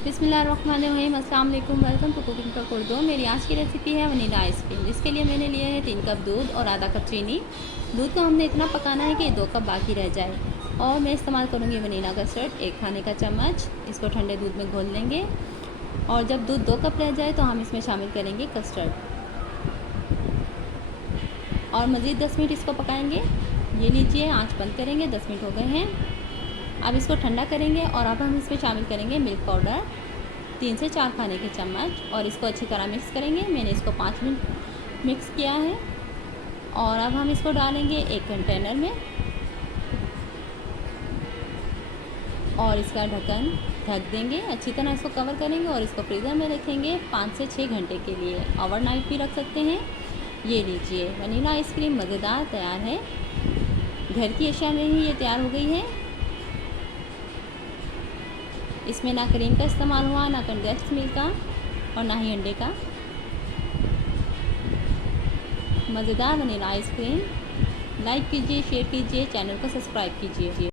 बिस्मिल्लाहिर्रहमानिर्रहीम, अस्सलाम वालेकुम। वेलकम टू कुकिंग का कुर्दो। मेरी आज की रेसिपी है वनीला आइसक्रीम, जिसके लिए मैंने लिया है 3 कप दूध और आधा कप चीनी। दूध को हमने इतना पकाना है कि 2 कप बाकी रह जाए। और मैं इस्तेमाल करूँगी वनीला कस्टर्ड, 1 खाने का चम्मच। इसको ठंडे दूध में घोल लेंगे और जब दूध 2 कप रह जाए तो हम इसमें शामिल करेंगे कस्टर्ड और मज़ीद 10 मिनट इसको पकाएंगे। ये लीजिए, आँच बंद करेंगे, 10 मिनट हो गए हैं। अब इसको ठंडा करेंगे और अब हम इसमें शामिल करेंगे मिल्क पाउडर 3 से 4 खाने के चम्मच और इसको अच्छी तरह मिक्स करेंगे। मैंने इसको 5 मिनट मिक्स किया है और अब हम इसको डालेंगे एक कंटेनर में और इसका ढक्कन ढक देंगे। अच्छी तरह इसको कवर करेंगे और इसको फ्रीज़र में रखेंगे 5 से 6 घंटे के लिए। ओवरनाइट भी रख सकते हैं। ये लीजिए, वनीला आइसक्रीम मज़ेदार तैयार है। घर की अशिया में ही ये तैयार हो गई है। इसमें ना क्रीम का इस्तेमाल हुआ, ना कंडेंस्ड मिल्क का और ना ही अंडे का। मज़ेदार वनीला आइसक्रीम। लाइक कीजिए, शेयर कीजिए, चैनल को सब्सक्राइब कीजिए।